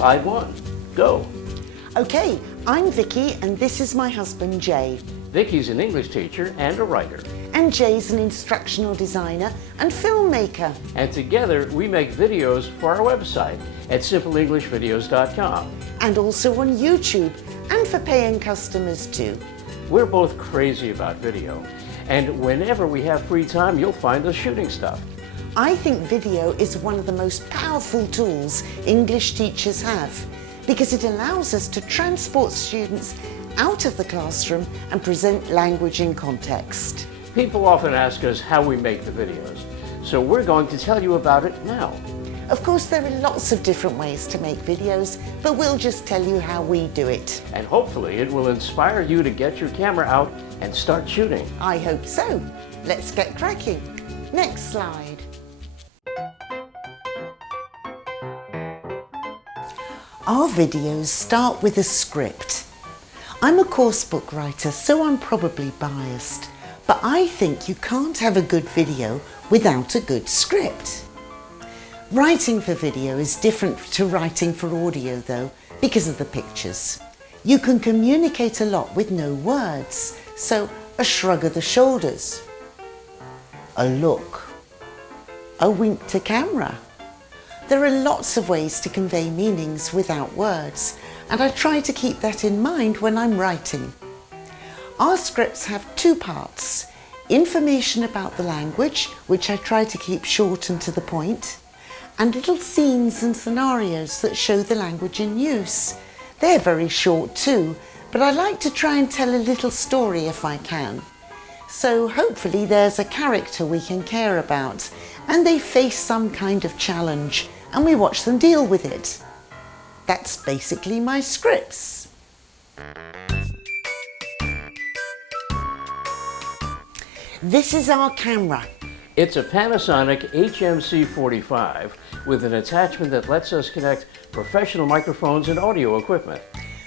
Slide 1. Go. Okay, I'm Vicki and this is my husband Jay. Vicki's an English teacher and a writer. And Jay's an instructional designer and filmmaker. And together we make videos for our website at simpleenglishvideos.com. And also on YouTube and for paying customers too. We're both crazy about video, and whenever we have free time, you'll find us shooting stuff. I think video is one of the most powerful tools English teachers have because it allows us to transport students out of the classroom and present language in context. People often ask us how we make the videos, so we're going to tell you about it now. Of course, there are lots of different ways to make videos, but we'll just tell you how we do it. And hopefully it will inspire you to get your camera out and start shooting. I hope so. Let's get cracking. Next slide. Our videos start with a script. I'm a course book writer, so I'm probably biased, but I think you can't have a good video without a good script. Writing for video is different to writing for audio though, because of the pictures. You can communicate a lot with no words, so a shrug of the shoulders, a look, a wink to camera. There are lots of ways to convey meanings without words, and I try to keep that in mind when I'm writing. Our scripts have two parts: information about the language, which I try to keep short and to the point, and little scenes and scenarios that show the language in use. They're very short too, but I like to try and tell a little story if I can. So hopefully there's a character we can care about, and they face some kind of challenge, and we watch them deal with it. That's basically my scripts. This is our camera. It's a Panasonic HMC45 with an attachment that lets us connect professional microphones and audio equipment.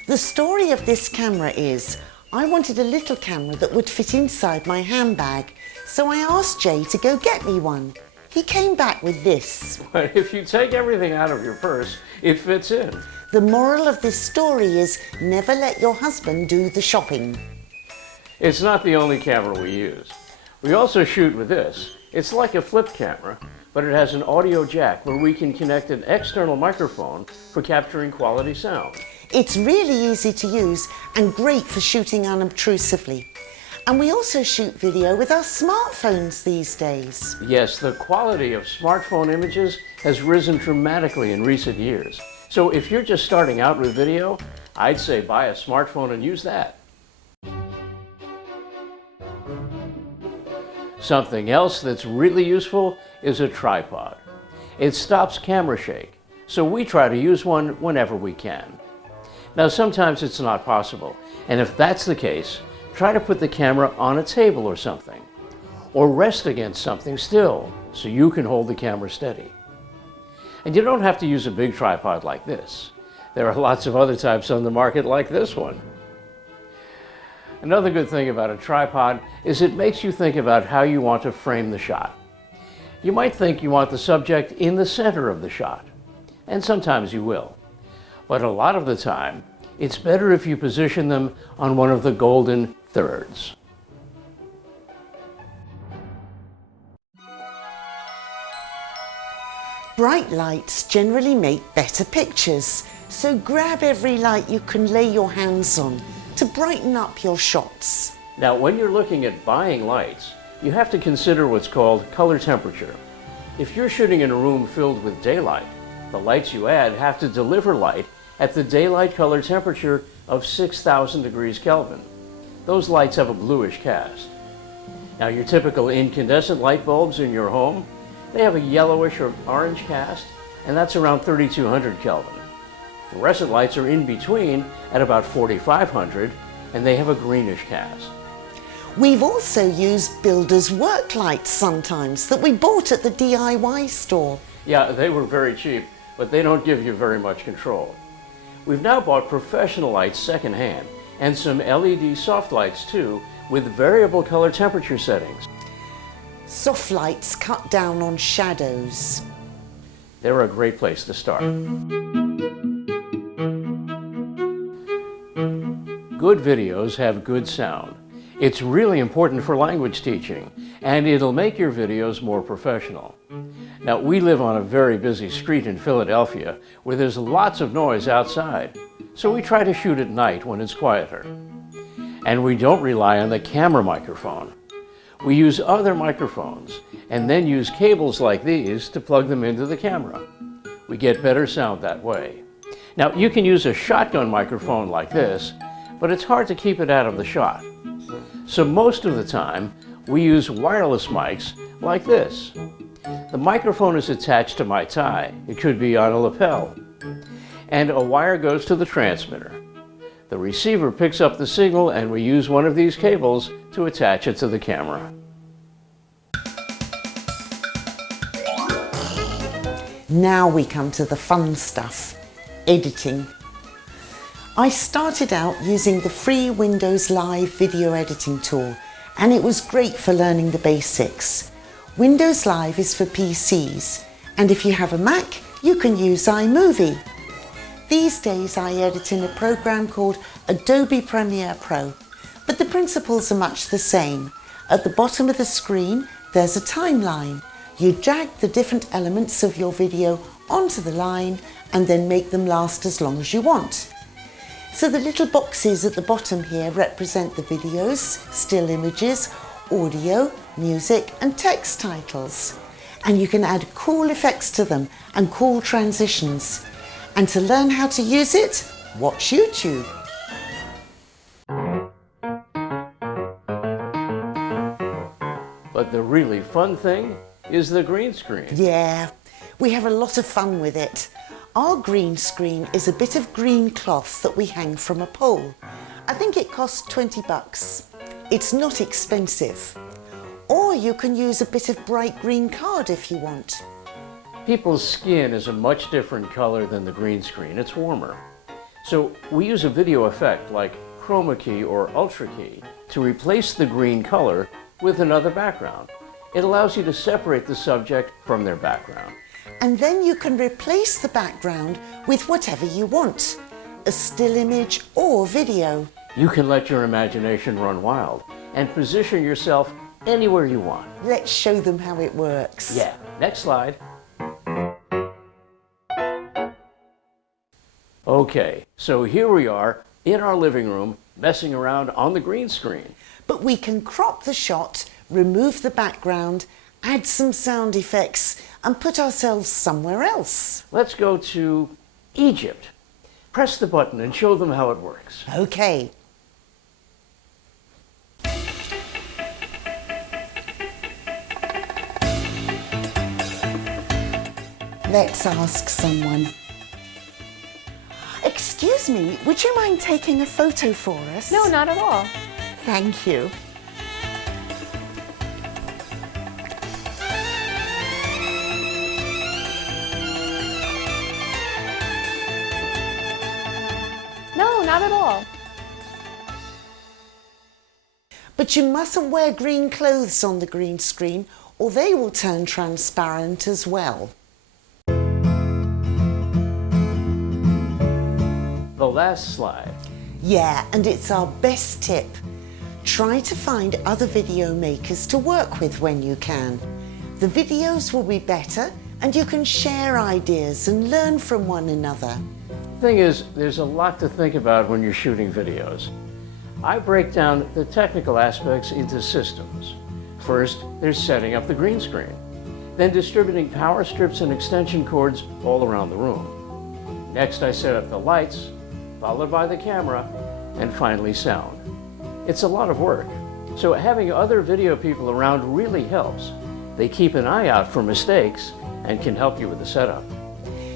The story of this camera is, I wanted a little camera that would fit inside my handbag, so I asked Jay to go get me one. He came back with this. But if you take everything out of your purse, it fits in. The moral of this story is, never let your husband do the shopping. It's not the only camera we use. We also shoot with this. It's like a flip camera, but it has an audio jack where we can connect an external microphone for capturing quality sound. It's really easy to use and great for shooting unobtrusively. And we also shoot video with our smartphones these days. Yes, the quality of smartphone images has risen dramatically in recent years. So if you're just starting out with video, I'd say buy a smartphone and use that. Something else that's really useful is a tripod. It stops camera shake, so we try to use one whenever we can. Now sometimes it's not possible, and if that's the case, try to put the camera on a table or something, or rest against something still so you can hold the camera steady. And you don't have to use a big tripod like this. There are lots of other types on the market like this one. Another good thing about a tripod is it makes you think about how you want to frame the shot. You might think you want the subject in the center of the shot, and sometimes you will. But a lot of the time, it's better if you position them on one of the golden thirds. Bright lights generally make better pictures, so grab every light you can lay your hands on to brighten up your shots. Now, when you're looking at buying lights, you have to consider what's called color temperature. If you're shooting in a room filled with daylight, the lights you add have to deliver light at the daylight color temperature of 6,000 degrees Kelvin. Those lights have a bluish cast. Now, your typical incandescent light bulbs in your home, they have a yellowish or orange cast, and that's around 3,200 Kelvin. Fluorescent lights are in between at about 4,500, and they have a greenish cast. We've also used builders' work lights sometimes that we bought at the DIY store. Yeah, they were very cheap, but they don't give you very much control. We've now bought professional lights secondhand, and some LED soft lights too, with variable color temperature settings. Soft lights cut down on shadows. They're a great place to start. Good videos have good sound. It's really important for language teaching, and it'll make your videos more professional. Now, we live on a very busy street in Philadelphia where there's lots of noise outside, so we try to shoot at night when it's quieter. And we don't rely on the camera microphone. We use other microphones and then use cables like these to plug them into the camera. We get better sound that way. Now, you can use a shotgun microphone like this, but it's hard to keep it out of the shot. So most of the time, we use wireless mics like this. The microphone is attached to my tie. It could be on a lapel. And a wire goes to the transmitter. The receiver picks up the signal, and we use one of these cables to attach it to the camera. Now we come to the fun stuff, editing. I started out using the free Windows Live video editing tool, and it was great for learning the basics. Windows Live is for PCs, and if you have a Mac, you can use iMovie. These days I edit in a program called Adobe Premiere Pro, but the principles are much the same. At the bottom of the screen, there's a timeline. You drag the different elements of your video onto the line and then make them last as long as you want. So the little boxes at the bottom here represent the videos, still images, audio, music and text titles. And you can add cool effects to them and cool transitions. And to learn how to use it, watch YouTube. But the really fun thing is the green screen. Yeah, we have a lot of fun with it. Our green screen is a bit of green cloth that we hang from a pole. I think it costs 20 bucks. It's not expensive. Or you can use a bit of bright green card if you want. People's skin is a much different color than the green screen. It's warmer. So we use a video effect like chroma key or ultra key to replace the green color with another background. It allows you to separate the subject from their background. And then you can replace the background with whatever you want, a still image or video. You can let your imagination run wild and position yourself anywhere you want. Let's show them how it works. Yeah, next slide. Okay, so here we are in our living room messing around on the green screen. But we can crop the shot, remove the background, add some sound effects and put ourselves somewhere else. Let's go to Egypt. Press the button and show them how it works. Okay. Let's ask someone. Excuse me, would you mind taking a photo for us? No, not at all. Thank you. No, not at all. But you mustn't wear green clothes on the green screen or they will turn transparent as well. The last slide. Yeah, and it's our best tip. Try to find other video makers to work with when you can. The videos will be better and you can share ideas and learn from one another. Thing is, there's a lot to think about when you're shooting videos. I break down the technical aspects into systems. First, there's setting up the green screen, then distributing power strips and extension cords all around the room. Next, I set up the lights, followed by the camera, and finally sound. It's a lot of work, so having other video people around really helps. They keep an eye out for mistakes and can help you with the setup.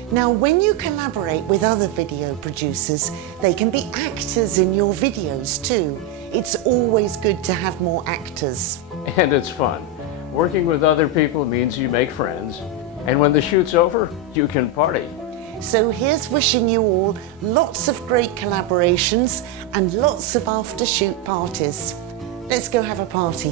Now, when you collaborate with other video producers, they can be actors in your videos too. It's always good to have more actors. And it's fun. Working with other people means you make friends, and when the shoot's over, you can party. So here's wishing you all lots of great collaborations and lots of after-shoot parties. Let's go have a party.